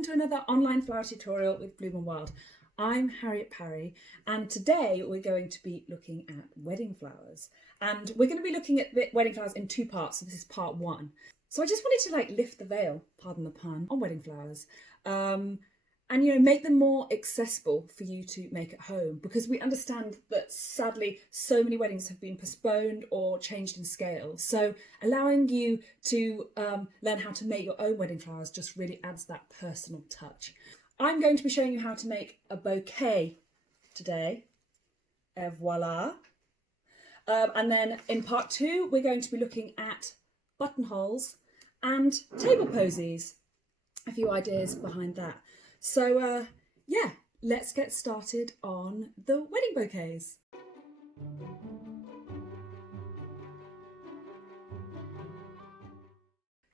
welcome to another online flower tutorial with Bloom & Wild. I'm Harriet Parry, and today we're going to be looking at wedding flowers. And we're going to be looking at the wedding flowers in two parts, so this is part one. So I just wanted to lift the veil, pardon the pun, on wedding flowers. And make them more accessible for you to make at home, because we understand that sadly so many weddings have been postponed or changed in scale. So allowing you to learn how to make your own wedding flowers just really adds that personal touch. I'm going to be showing you how to make a bouquet today. Voila. And then in part two, we're going to be looking at buttonholes and table posies. A few ideas behind that. So let's get started on the wedding bouquets.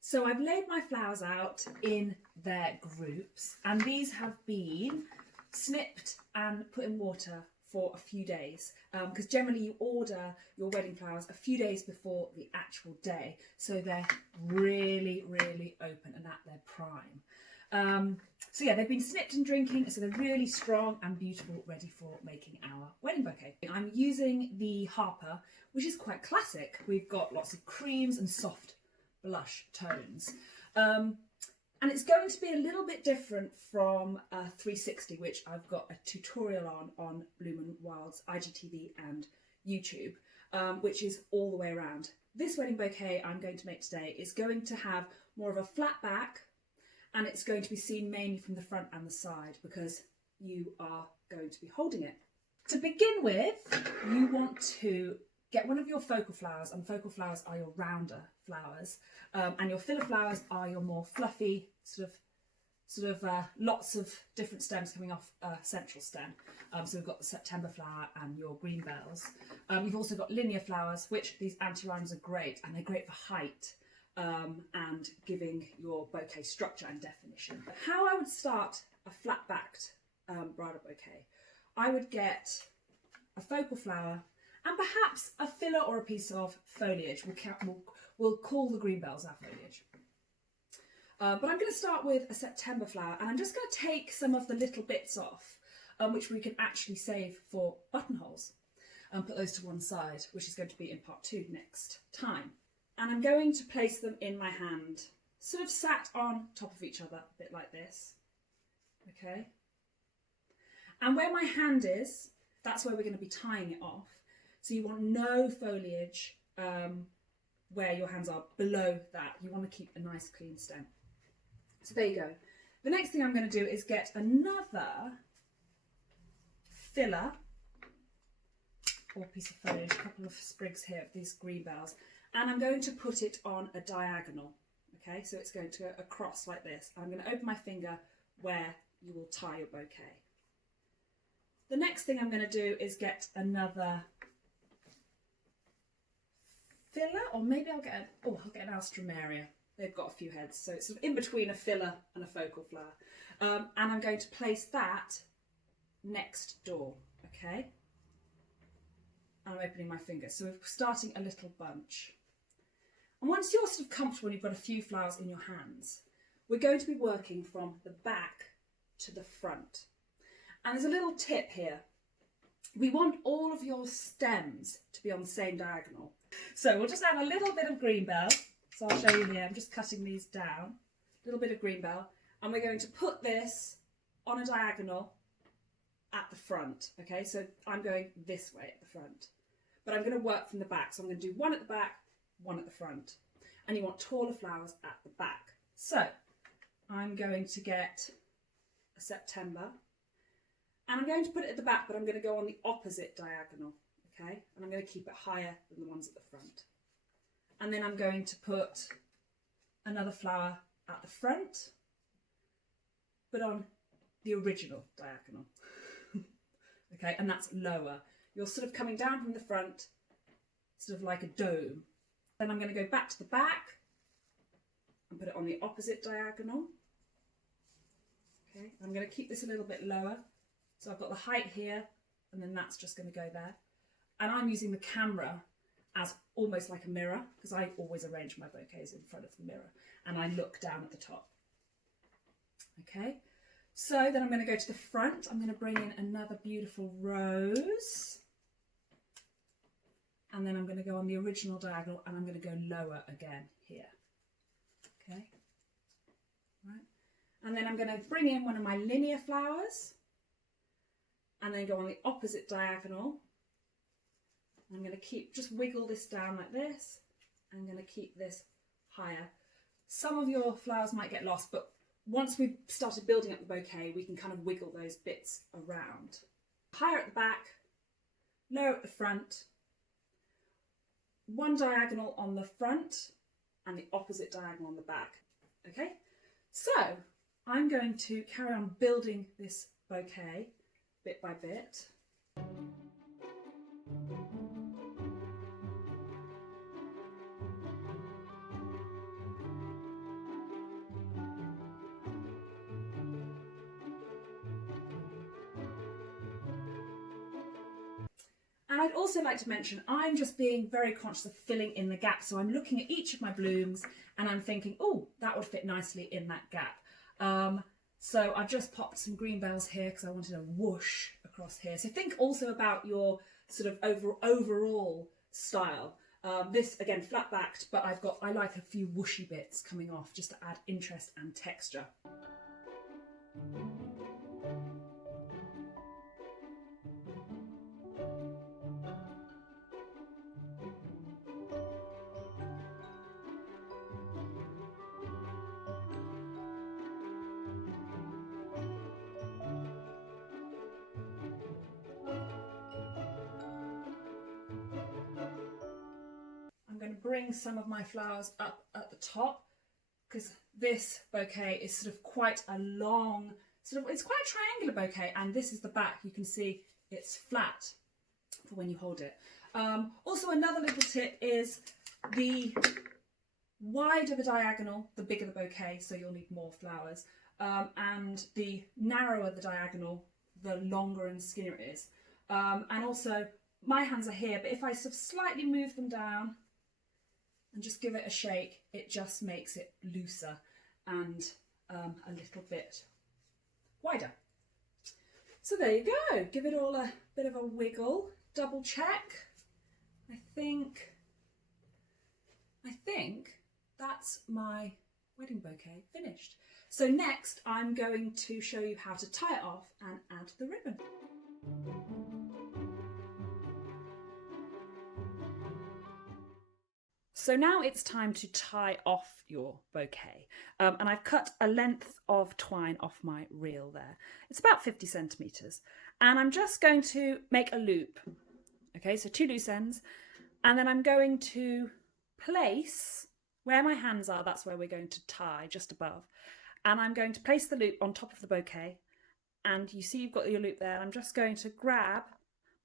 So I've laid my flowers out in their groups, and these have been snipped and put in water for a few days, because generally you order your wedding flowers a few days before the actual day, so they're really open and at their prime. So yeah, they've been snipped and drinking, so they're really strong and beautiful, ready for making our wedding bouquet. I'm using the Harper, which is quite classic. We've got lots of creams and soft blush tones. And it's going to be a little bit different from 360, which I've got a tutorial on Bloom & Wild's IGTV and YouTube, which is all the way around. This wedding bouquet I'm going to make today is going to have more of a flat back, and it's going to be seen mainly from the front and the side because you are going to be holding it. To begin with, you want to get one of your focal flowers, and focal flowers are your rounder flowers, and your filler flowers are your more fluffy, sort of lots of different stems coming off a central stem. So we've got the September flower and your green bells. You've also got linear flowers, which these anti-rhymes are great, and they're great for height. And giving your bouquet structure and definition. But how I would start a flat-backed bridal bouquet, I would get a focal flower and perhaps a filler or a piece of foliage. We'll call the green bells our foliage. But I'm going to start with a September flower, and I'm just going to take some of the little bits off, which we can actually save for buttonholes, and put those to one side, which is going to be in part two next time. And I'm going to place them in my hand, sort of sat on top of each other, a bit like this, okay? And where my hand is, that's where we're going to be tying it off. So you want no foliage where your hands are below that. You want to keep a nice clean stem. So there you go. The next thing I'm going to do is get another filler or piece of foliage, a couple of sprigs here of these green bells. And I'm going to put it on a diagonal, okay? So it's going to go across like this. I'm going to open my finger where you will tie your bouquet. The next thing I'm going to do is get another filler, or maybe I'll get an alstroemeria. They've got a few heads, so it's sort of in between a filler and a focal flower. And I'm going to place that next door, okay? And I'm opening my finger. So we're starting a little bunch. And once you're sort of comfortable and you've got a few flowers in your hands, we're going to be working from the back to the front. And there's a little tip here. We want all of your stems to be on the same diagonal. So we'll just add a little bit of green bell. So I'll show you here, I'm just cutting these down. A little bit of green bell. And we're going to put this on a diagonal at the front. Okay, so I'm going this way at the front. But I'm going to work from the back. So I'm going to do one at the back, one at the front. And you want taller flowers at the back. So I'm going to get a September. And I'm going to put it at the back, but I'm going to go on the opposite diagonal. Okay? And I'm going to keep it higher than the ones at the front. And then I'm going to put another flower at the front, but on the original diagonal. Okay? And that's lower. You're sort of coming down from the front, sort of like a dome. Then I'm going to go back to the back and put it on the opposite diagonal. Okay, I'm going to keep this a little bit lower. So I've got the height here, and then that's just going to go there. And I'm using the camera as almost like a mirror, because I always arrange my bouquets in front of the mirror, and I look down at the top. Okay, so then I'm going to go to the front. I'm going to bring in another beautiful rose. And then I'm going to go on the original diagonal and I'm going to go lower again here. Okay, right. And then I'm going to bring in one of my linear flowers and then go on the opposite diagonal. I'm going to just wiggle this down like this. I'm going to keep this higher. Some of your flowers might get lost, but once we've started building up the bouquet, we can kind of wiggle those bits around. Higher at the back, lower at the front, one diagonal on the front and the opposite diagonal on the back. Okay, so I'm going to carry on building this bouquet bit by bit. And I'd also like to mention, I'm just being very conscious of filling in the gap. So I'm looking at each of my blooms and I'm thinking, oh, that would fit nicely in that gap. So I've just popped some green bells here because I wanted a whoosh across here. So think also about your sort of overall style. This, again, flat backed, but I like a few whooshy bits coming off just to add interest and texture. I'm going to bring some of my flowers up at the top because this bouquet is sort of quite a long, it's quite a triangular bouquet, and this is the back. You can see it's flat for when you hold it. Also, another little tip is the wider the diagonal, the bigger the bouquet, so you'll need more flowers. And the narrower the diagonal, the longer and skinnier it is. And also, my hands are here, but if I sort of slightly move them down and just give it a shake, it just makes it looser and a little bit wider. So there you go. Give it all a bit of a wiggle. Double check. I think that's my wedding bouquet finished. So next I'm going to show you how to tie it off and add the ribbon. So now it's time to tie off your bouquet. And I've cut a length of twine off my reel there. It's about 50 centimetres. And I'm just going to make a loop. Okay, so 2 loose ends. And then I'm going to place, where my hands are, that's where we're going to tie, just above. And I'm going to place the loop on top of the bouquet. And you see you've got your loop there. I'm just going to grab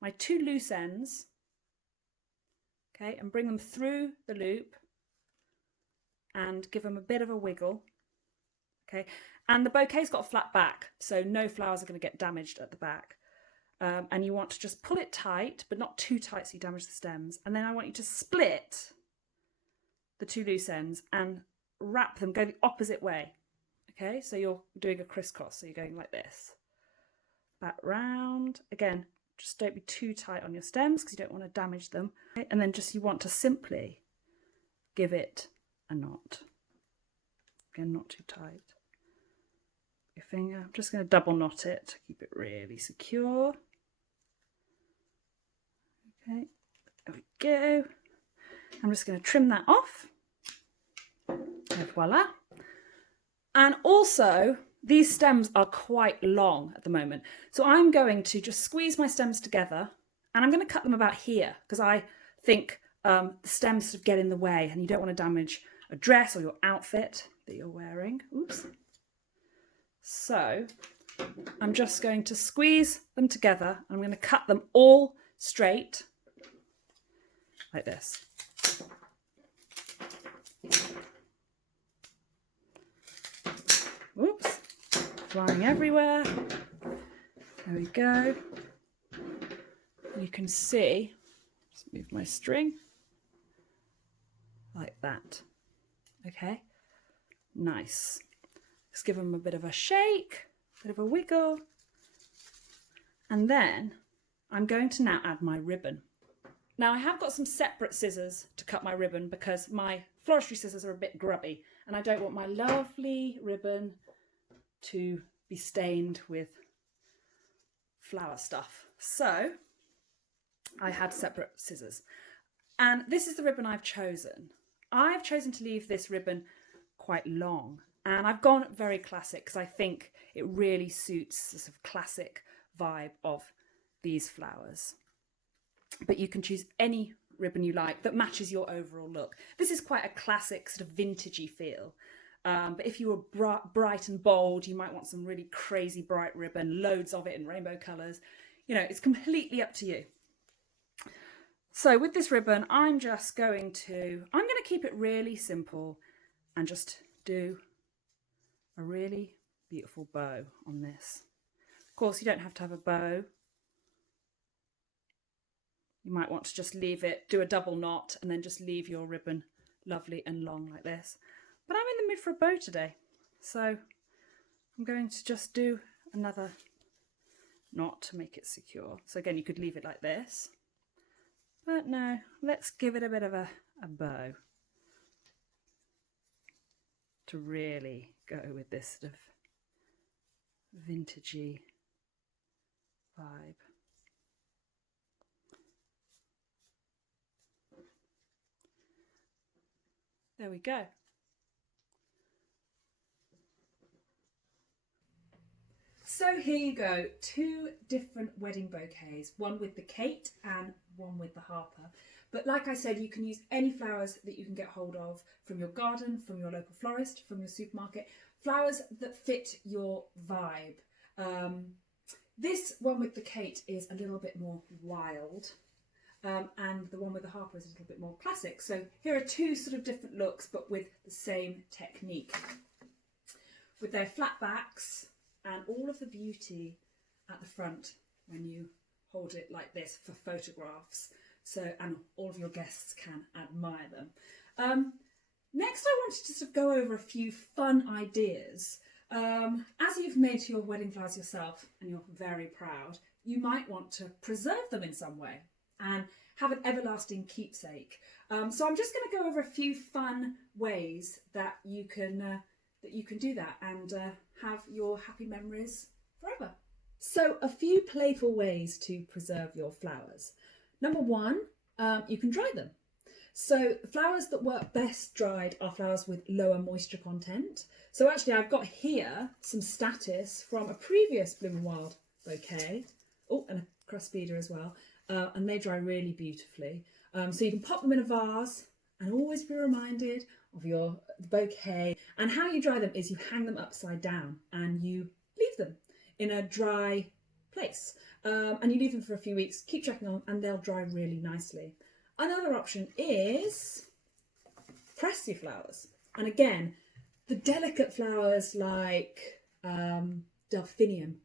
my 2 loose ends, okay, and bring them through the loop and give them a bit of a wiggle, okay. And the bouquet's got a flat back, so no flowers are going to get damaged at the back. And you want to just pull it tight, but not too tight so you damage the stems. And then I want you to split the 2 loose ends and wrap them, go the opposite way, okay. So you're doing a crisscross, so you're going like this, back round, again. Just don't be too tight on your stems because you don't want to damage them. Okay? And then just you want to simply give it a knot. Again, not too tight. Your finger, I'm just going to double knot it to keep it really secure. Okay, there we go. I'm just going to trim that off. And voila. And also, these stems are quite long at the moment. So I'm going to just squeeze my stems together and I'm going to cut them about here because I think the stems sort of get in the way and you don't want to damage a dress or your outfit that you're wearing. Oops. So I'm just going to squeeze them together. I'm going to cut them all straight like this. Oops. Flying everywhere. There we go. You can see, just move my string like that. Okay, nice. Just give them a bit of a shake, a bit of a wiggle. And then I'm going to now add my ribbon. Now I have got some separate scissors to cut my ribbon because my floristry scissors are a bit grubby and I don't want my lovely ribbon to be stained with flower stuff. So I had separate scissors. And this is the ribbon I've chosen. I've chosen to leave this ribbon quite long. And I've gone very classic because I think it really suits the sort of classic vibe of these flowers. But you can choose any ribbon you like that matches your overall look. This is quite a classic sort of vintagey feel. But if you were bright and bold, you might want some really crazy bright ribbon, loads of it in rainbow colours. You know, it's completely up to you. So with this ribbon, I'm going to keep it really simple and just do a really beautiful bow on this. Of course, you don't have to have a bow. You might want to just leave it, do a double knot, and then just leave your ribbon lovely and long like this. But I'm in the mood for a bow today, so I'm going to just do another knot to make it secure. So again, you could leave it like this, but no, let's give it a bit of a bow to really go with this sort of vintagey vibe. There we go. So here you go, 2 different wedding bouquets, one with the Kate and one with the Harper. But like I said, you can use any flowers that you can get hold of from your garden, from your local florist, from your supermarket, flowers that fit your vibe. This one with the Kate is a little bit more wild. And the one with the Harper is a little bit more classic. So here are 2 sort of different looks, but with the same technique. With their flat backs and all of the beauty at the front when you hold it like this for photographs. So, and all of your guests can admire them. Next, I wanted to sort of go over a few fun ideas. As you've made your wedding flowers yourself and you're very proud, you might want to preserve them in some way and have an everlasting keepsake. So I'm just going to go over a few fun ways that you can do that and have your happy memories forever. So a few playful ways to preserve your flowers. Number 1, you can dry them. So flowers that work best dried are flowers with lower moisture content. So actually I've got here some statice from a previous Bloom and Wild bouquet. Oh, and a crossbeater as well. And they dry really beautifully. So you can pop them in a vase and always be reminded of your bouquet. And how you dry them is you hang them upside down and you leave them in a dry place. And you leave them for a few weeks, keep checking on them, and they'll dry really nicely. Another option is press your flowers. And again, the delicate flowers like delphinium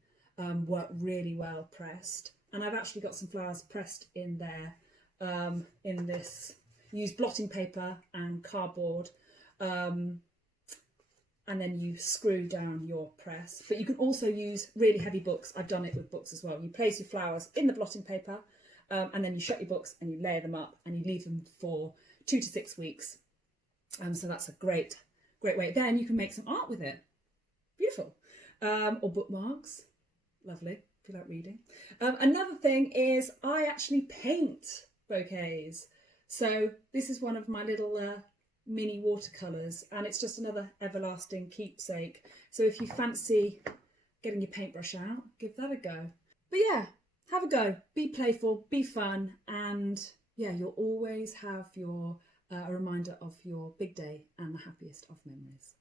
work really well pressed. And I've actually got some flowers pressed in there in this. Use blotting paper and cardboard, and then you screw down your press. But you can also use really heavy books. I've done it with books as well. You place your flowers in the blotting paper, and then you shut your books and you layer them up and you leave them for 2 to 6 weeks. So that's a great way. Then you can make some art with it. Beautiful. Or bookmarks. Lovely, if you like reading. Another thing is I actually paint bouquets. So this is one of my little mini watercolours, and it's just another everlasting keepsake. So if you fancy getting your paintbrush out, give that a go. But yeah, have a go, be playful, be fun, and yeah, you'll always have your a reminder of your big day and the happiest of memories.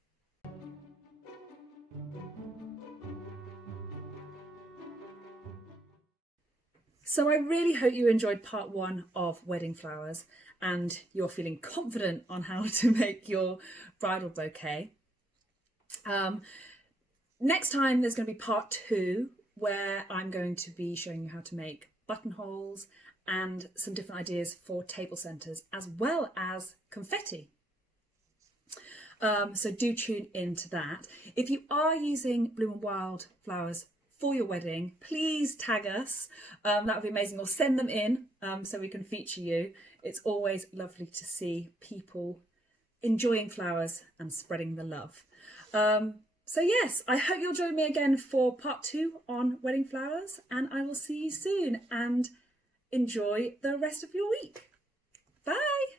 So I really hope you enjoyed part 1 of Wedding Flowers and you're feeling confident on how to make your bridal bouquet. Next time there's going to be part 2 where I'm going to be showing you how to make buttonholes and some different ideas for table centres as well as confetti. So do tune into that. If you are using Bloom and Wild flowers for your wedding, please tag us. That would be amazing. Or send them in so we can feature you. It's always lovely to see people enjoying flowers and spreading the love. So yes, I hope you'll join me again for part 2 on wedding flowers, and I will see you soon, and enjoy the rest of your week. Bye.